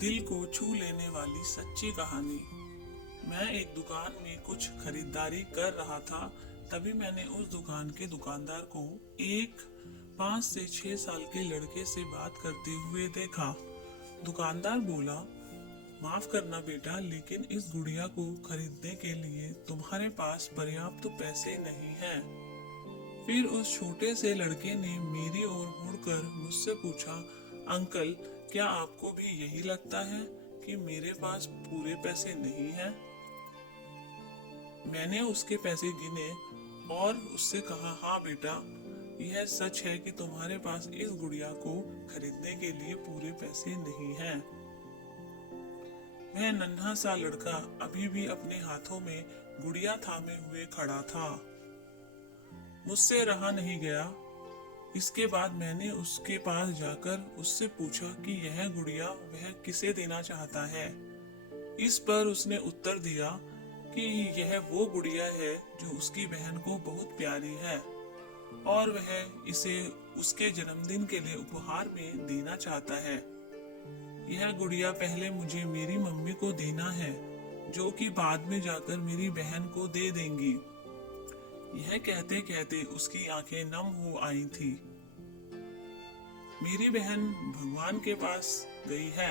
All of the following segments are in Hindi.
दिल को छू लेने वाली सच्ची कहानी। मैं एक दुकान में कुछ खरीदारी कर रहा था। तभी मैंने उस दुकान के दुकानदार को एक 5 से 6 साल के लड़के से बात करते हुए देखा। दुकानदार बोला, माफ करना बेटा, लेकिन इस गुड़िया को खरीदने के लिए तुम्हारे पास पर्याप्त पैसे नहीं है। फिर उस छोटे से लड़के ने मेरी ओर मुड़कर मुझसे पूछा, अंकल, क्या आपको भी यही लगता है कि मेरे पास पूरे पैसे नहीं हैं? मैंने उसके पैसे गिने और उससे कहा, हाँ बेटा, यह सच है कि तुम्हारे पास इस गुड़िया को खरीदने के लिए पूरे पैसे नहीं हैं। वह नन्हा सा लड़का अभी भी अपने हाथों में गुड़िया थामे हुए खड़ा था। मुझसे रहा नहीं गया। इसके बाद मैंने उसके पास जाकर उससे पूछा कि यह गुड़िया वह किसे देना चाहता है। इस पर उसने उत्तर दिया कि यह वो गुड़िया है जो उसकी बहन को बहुत प्यारी है और वह इसे उसके जन्मदिन के लिए उपहार में देना चाहता है। यह गुड़िया पहले मुझे मेरी मम्मी को देना है, जो कि बाद में जाकर मेरी बहन को दे देंगी। यह कहते कहते उसकी आंखें नम हो आई थी। मेरी बहन भगवान के पास गई है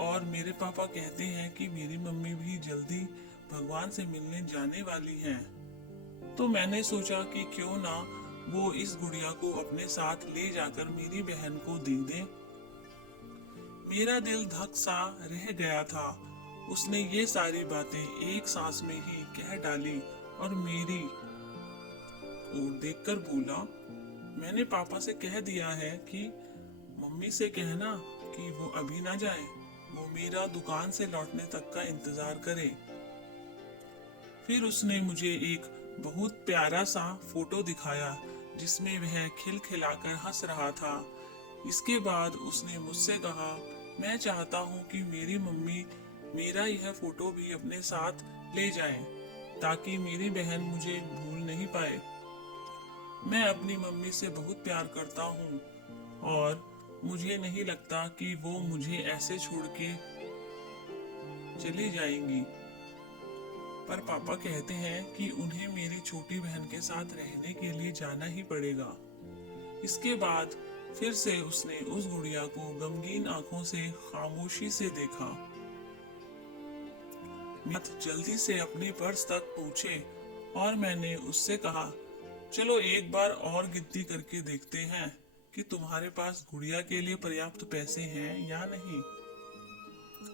और मेरे पापा कहते हैं कि मेरी मम्मी भी जल्दी भगवान से मिलने जाने वाली है। तो मैंने सोचा कि क्यों ना वो इस गुड़िया को अपने साथ ले जाकर मेरी बहन को दे दे। मेरा दिल धक सा रह गया था। उसने ये सारी बातें एक सांस में ही कह डाली और मेरी ओर देखकर बोला, मैंने पापा से कह दिया है कि मम्मी से कहना कि वो अभी ना जाए, वो मेरा दुकान से लौटने तक का इंतजार करे। फिर उसने मुझे एक बहुत प्यारा सा फोटो दिखाया जिसमें वह खिलखिलाकर हंस रहा था। इसके बाद उसने मुझसे कहा, मैं चाहता हूँ कि मेरी मम्मी मेरा यह फोटो भी अपने साथ ले जाए ताकि मेरी बहन मुझे भूल नहीं पाए। मैं अपनी मम्मी से बहुत प्यार करता हूँ और मुझे नहीं लगता कि वो मुझे ऐसे छोड़ के चली जाएंगी। पर पापा कहते हैं कि उन्हें मेरी छोटी बहन के साथ रहने के लिए जाना ही पड़ेगा। इसके बाद फिर से उसने उस गुड़िया को गमगीन आंखों से खामोशी से देखा। मत जल्दी से अपने पर्स तक पहुंचे और मैंने उससे कहा, चलो एक बार और गिनती करके देखते हैं कि तुम्हारे पास गुड़िया के लिए पर्याप्त पैसे हैं या नहीं।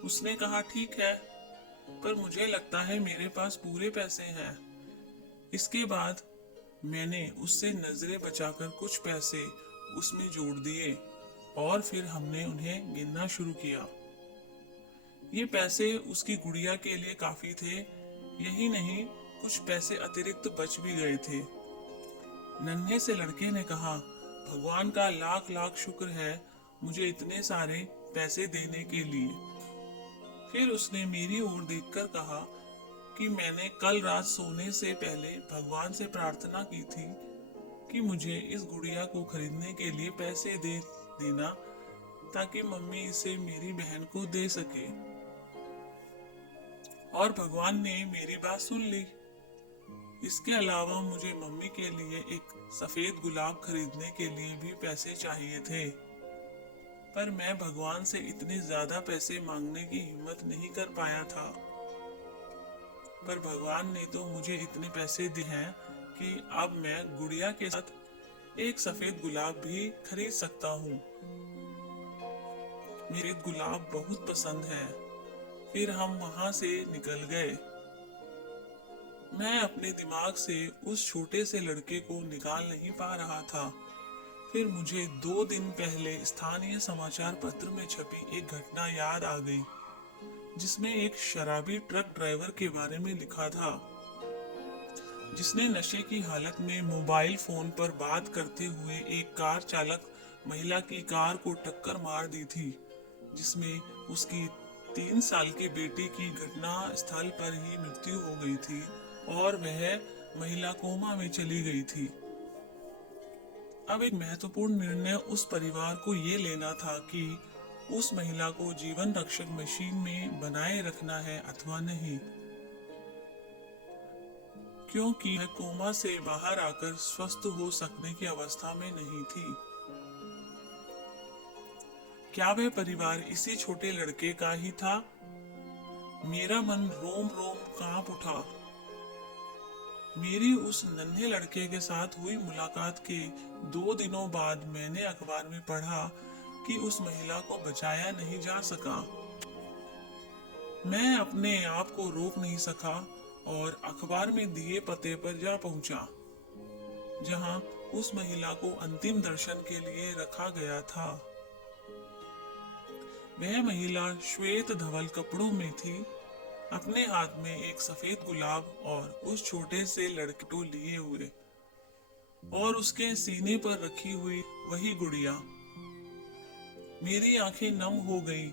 उसने कहा, ठीक है, पर मुझे लगता है मेरे पास पूरे पैसे हैं। इसके बाद मैंने उससे नजरें बचाकर कुछ पैसे उसमें जोड़ दिए और फिर हमने उन्हें गिनना शुरू किया। ये पैसे उसकी गुड़िया के लिए काफी थे। यही नहीं, कुछ पैसे अतिरिक्त बच भी गए थे। नन्हे से लड़के ने कहा, भगवान का लाख लाख शुक्र है मुझे इतने सारे पैसे देने के लिए। फिर उसने मेरी ओर देखकर कहा कि मैंने कल रात सोने से पहले भगवान से प्रार्थना की थी कि मुझे इस गुड़िया को खरीदने के लिए पैसे दे देना ताकि मम्मी इसे मेरी बहन को दे सके। और भगवान ने मेरी बात सुन ली। इसके अलावा मुझे मम्मी के लिए एक सफेद गुलाब खरीदने के लिए भी पैसे चाहिए थे, पर मैं भगवान से इतने ज्यादा पैसे मांगने की हिम्मत नहीं कर पाया था। पर भगवान ने तो मुझे इतने पैसे दिए हैं कि अब मैं गुड़िया के साथ एक सफेद गुलाब भी खरीद सकता हूँ। मुझे गुलाब बहुत पसंद है। फिर हम वहां से निकल गए। मैं अपने दिमाग से उस छोटे से लड़के को निकाल नहीं पा रहा था। फिर मुझे 2 दिन पहले स्थानीय समाचार पत्र में छपी एक घटना याद आ गई, जिसमें एक शराबी ट्रक ड्राइवर के बारे में लिखा था, जिसने नशे की हालत में मोबाइल फोन पर बात करते हुए एक कार चालक महिला की कार को टक्कर मार दी थी, जिसमें उसकी 3 साल की बेटी की घटना स्थल पर ही मृत्यु हो गई थी और वह महिला कोमा में चली गई थी। अब एक महत्वपूर्ण निर्णय उस परिवार को ये लेना था कि उस महिला को जीवन रक्षक मशीन में बनाए रखना है अथवा नहीं, क्योंकि वह कोमा से बाहर आकर स्वस्थ हो सकने की अवस्था में नहीं थी। क्या वह परिवार इसी छोटे लड़के का ही था? मेरा मन रोम रोम कांप उठा। मेरी उस नन्हे लड़के के साथ हुई मुलाकात के 2 दिनों बाद मैंने अखबार में पढ़ा कि उस महिला को बचाया नहीं जा सका। मैं अपने आप को रोक नहीं सका और अखबार में दिए पते पर जा पहुंचा, जहां उस महिला को अंतिम दर्शन के लिए रखा गया था। वह महिला श्वेत धवल कपड़ों में थी, अपने हाथ में एक सफेद गुलाब और उस छोटे से लड़के को लिए हुए, और उसके सीने पर रखी हुई वही गुड़िया। मेरी आंखें नम हो गई।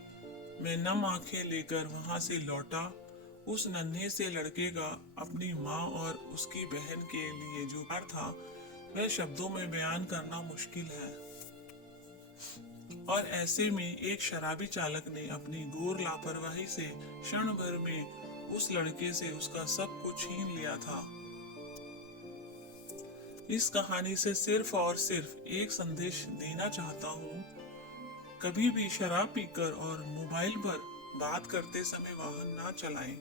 मैं नम आंखें लेकर वहां से लौटा। उस नन्हे से लड़के का अपनी माँ और उसकी बहन के लिए जो प्यार था, वह शब्दों में बयान करना मुश्किल है। और ऐसे में एक शराबी चालक ने अपनी घोर लापरवाही से क्षण भर में उस लड़के से उसका सब कुछ छीन लिया था। इस कहानी से सिर्फ और सिर्फ एक संदेश देना चाहता हूँ, कभी भी शराब पीकर और मोबाइल पर बात करते समय वाहन ना चलाएं।